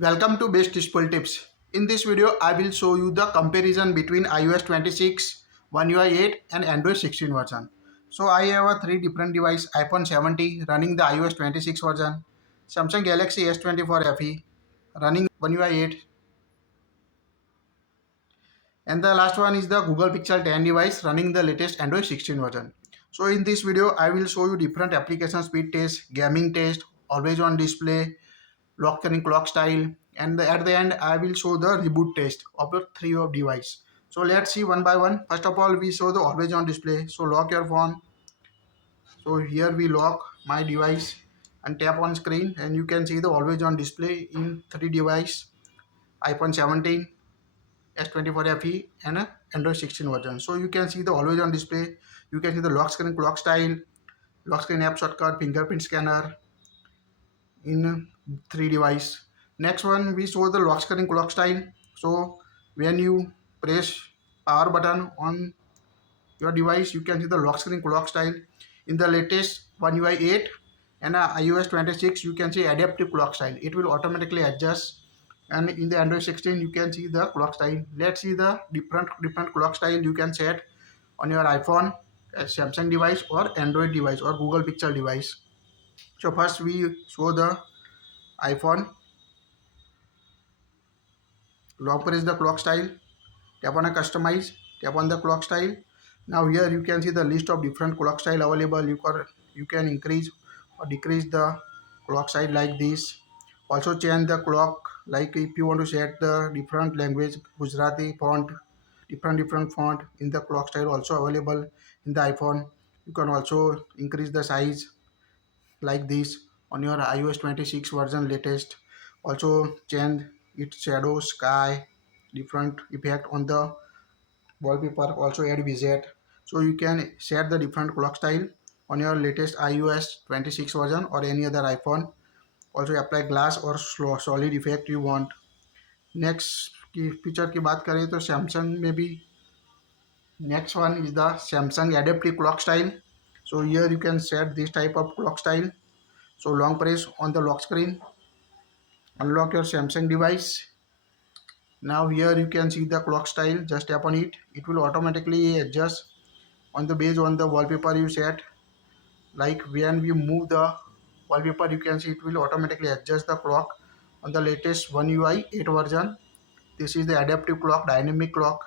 Welcome to Best Useful Tips. In this video, I will show you the comparison between iOS 26, One UI 8 and Android 16 version. So I have a three different device, iPhone 70 running the iOS 26 version, Samsung Galaxy S24 FE running One UI 8, and the last one is the Google Pixel 10 device running the latest Android 16 version. So in this video, I will show you different application speed test, gaming test, always on display, lock and clock style, and at the end I will show the reboot test of the three of device. So let's see one by one. First of all, we show the always on display. So lock your phone. So here we lock my device and tap on screen, and you can see the always on display in three device, iPhone 17, S24 FE and a Android 16 version. So you can see the always on display. You can see the lock screen clock style, lock screen app shortcut, fingerprint scanner in three device. Next one, we show the lock screen clock style. So when you press power button on your device, you can see the lock screen clock style. In the latest One UI 8 and iOS 26, you can see adaptive clock style. It will automatically adjust. And in the Android 16, you can see the clock style. Let's see the different clock style you can set on your iPhone, a Samsung device, or Android device, or Google Pixel device. So first we show the iPhone. Long press the clock style, tap on a customize, tap on the clock style. Now here you can see the list of different clock style available. You can increase or decrease the clock style like this. Also change the clock, like if you want to set the different language, Gujarati font, different font in the clock style also available in the iPhone. You can also increase the size like this on your iOS 26 version latest. Also change its shadow, sky, different effect on the wallpaper. Also add widget. So you can set the different clock style on your latest iOS 26 version or any other iPhone. Also apply glass or solid effect you want. Next की feature की बात करें तो Samsung में भी next one is the Samsung adaptive clock style. So here you can set this type of clock style. So long press on the lock screen, unlock your Samsung device. Now here you can see the clock style. Just tap on it. It will automatically adjust on the based on the wallpaper you set. Like when we move the wallpaper, you can see it will automatically adjust the clock on the latest One UI 8 version. This is the adaptive clock, dynamic clock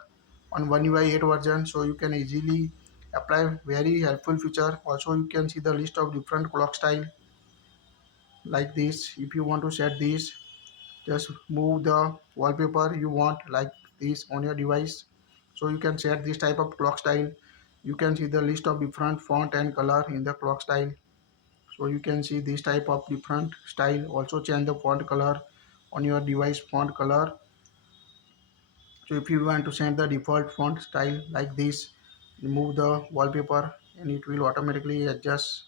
on One UI 8 version. So you can easily apply very helpful feature. Also you can see the list of different clock style like this. If you want to set this, just move the wallpaper you want like this on your device. So you can set this type of clock style. You can see the list of different font and color in the clock style. So you can see this type of different style. Also change the font color on your device font color. So if you want to change the default font style like this, remove the wallpaper and it will automatically adjust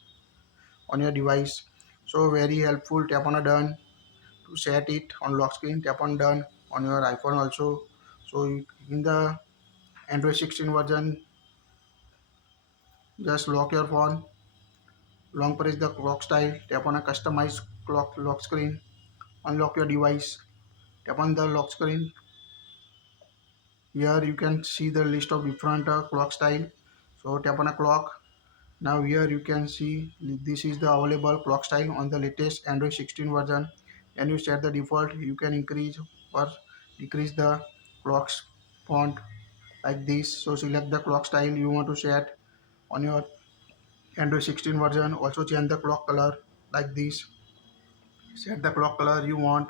on your device. So very helpful. Tap on a done to set it on lock screen. Tap on done on your iPhone also. So in the Android 16 version, just lock your phone, long press the clock style, tap on a customized clock lock screen, unlock your device, tap on the lock screen. Here you can see the list of different clock style. So tap on a clock. Now here you can see this is the available clock style on the latest Android 16 version. And you set the default. You can increase or decrease the clock's font like this. So select the clock style you want to set on your Android 16 version. Also change the clock color like this. Set the clock color you want.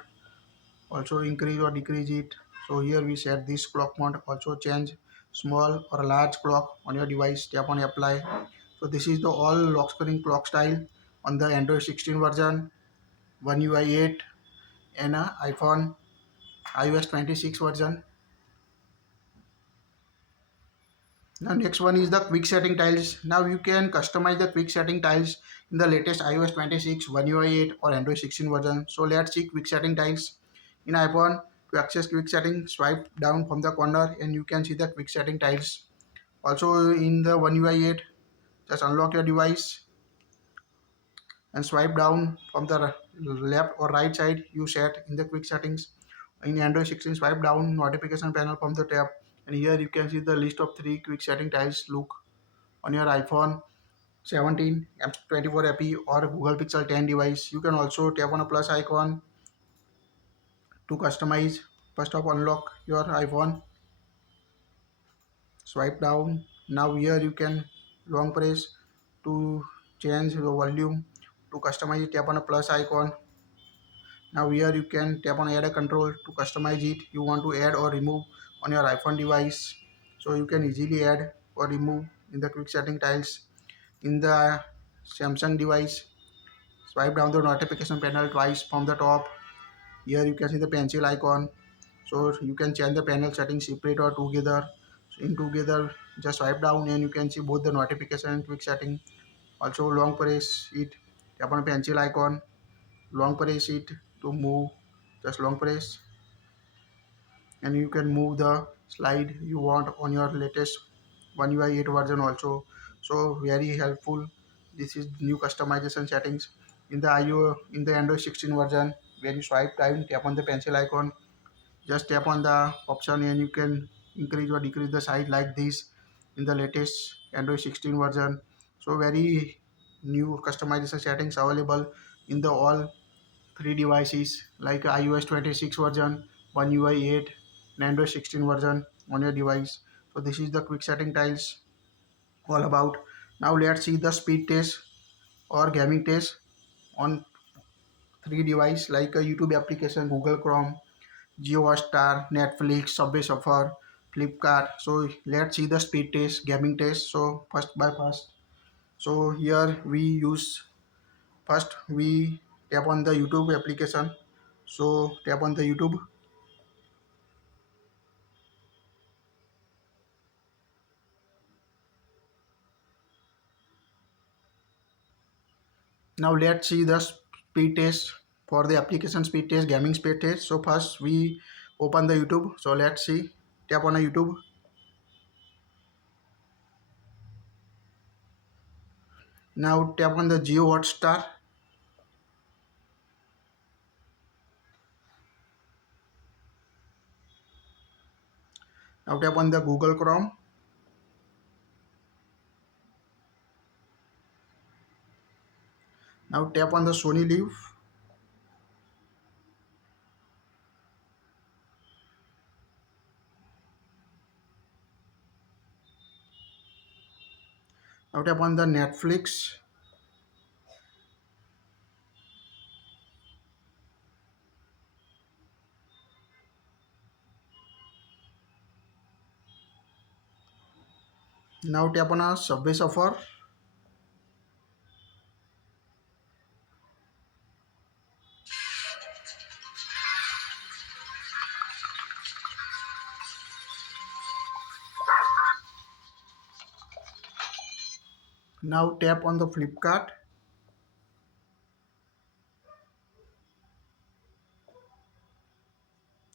Also increase or decrease it. So here we set this clock font. Also change small or large clock on your device. Tap on apply. So this is the all lock screen clock style on the Android 16 version, One UI 8 and iPhone iOS 26 version. Now next one is the quick setting tiles. Now you can customize the quick setting tiles in the latest iOS 26, One UI 8 or Android 16 version. So let's see quick setting tiles in iPhone. To access quick setting, swipe down from the corner and you can see the quick setting tiles. Also in the One UI 8, just unlock your device. and swipe down from the left or right side you set in the quick settings. In Android 16, swipe down notification panel from the tab, and here you can see the list of three quick setting tiles. Look on your iPhone 17, M24 FE or Google Pixel 10 device. You can also tap on a plus icon to customize. First of unlock your iPhone, swipe down. Now here you can long press to change the volume. To customize it, tap on a plus icon. Now here you can tap on add a control to customize it. You want to add or remove on your iPhone device. So you can easily add or remove in the quick setting tiles. In the Samsung device, swipe down the notification panel twice from the top. Here you can see the pencil icon. So you can change the panel settings separate or together. So in together, just swipe down and you can see both the notification and quick setting. Also long press it, tap on pencil icon, long press it to move, just long press, and you can move the slide you want on your latest One UI 8 version also. So very helpful. This is new customization settings in the Android 16 version. When you swipe down, tap on the pencil icon, just tap on the option and you can increase or decrease the size like this in the latest Android 16 version. So very new customization settings available in the all three devices like iOS 26 version, One UI 8, and Android 16 version on your device. So this is the quick setting tiles all about. Now let's see the speed test or gaming test on three device like a YouTube application, Google Chrome, Star, Netflix, Subway Surfer, Flipkart. So let's see the speed test, gaming test. So first by first. So here we use first we tap on the YouTube application. So tap on the YouTube. Now let's see the speed test for the application speed test, gaming speed test. So first we open the YouTube. So let's see. Tap on the YouTube. Now tap on the Star. Now tap on the Google Chrome. Now tap on the Sony Live. Now tap on the Netflix. Now tap on a Subway Surfer. Now tap on the Flipkart.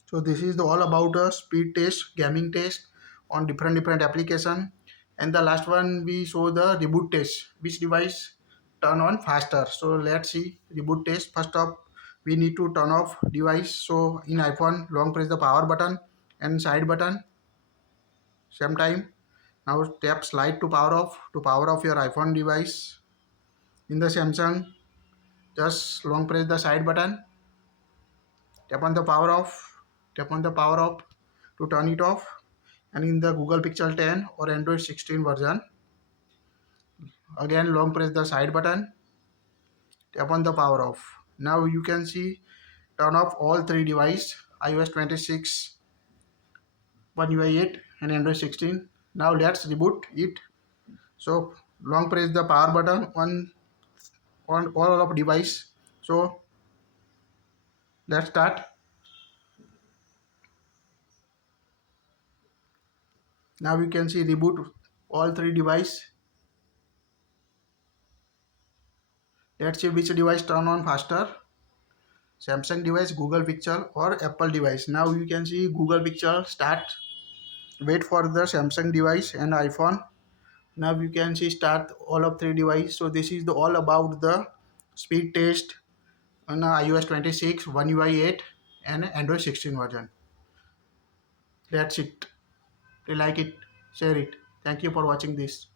So this is all about a speed test, gaming test on different application. And the last one we show the reboot test, which device turn on faster. So let's see reboot test. First up, we need to turn off device. So in iPhone, long press the power button and side button same time. Now tap slide to power off your iPhone device. In the Samsung, just long press the side button, tap on the power off, tap on the power off to turn it off. And in the Google Pixel 10 or Android 16 version, again long press the side button, tap on the power off. Now you can see turn off all three devices, iOS 26, One UI 8 and Android 16. Now let's reboot it. So long press the power button on all of device. So let's start. Now you can see reboot all three device. Let's see which device turn on faster. Samsung device, Google Pixel or Apple device. Now you can see Google Pixel start. Wait for the Samsung device and iPhone. Now you can see start all of three device. So this is all about the speed test on iOS 26, One UI 8, and Android 16 version. That's it. If you like it, share it. Thank you for watching this.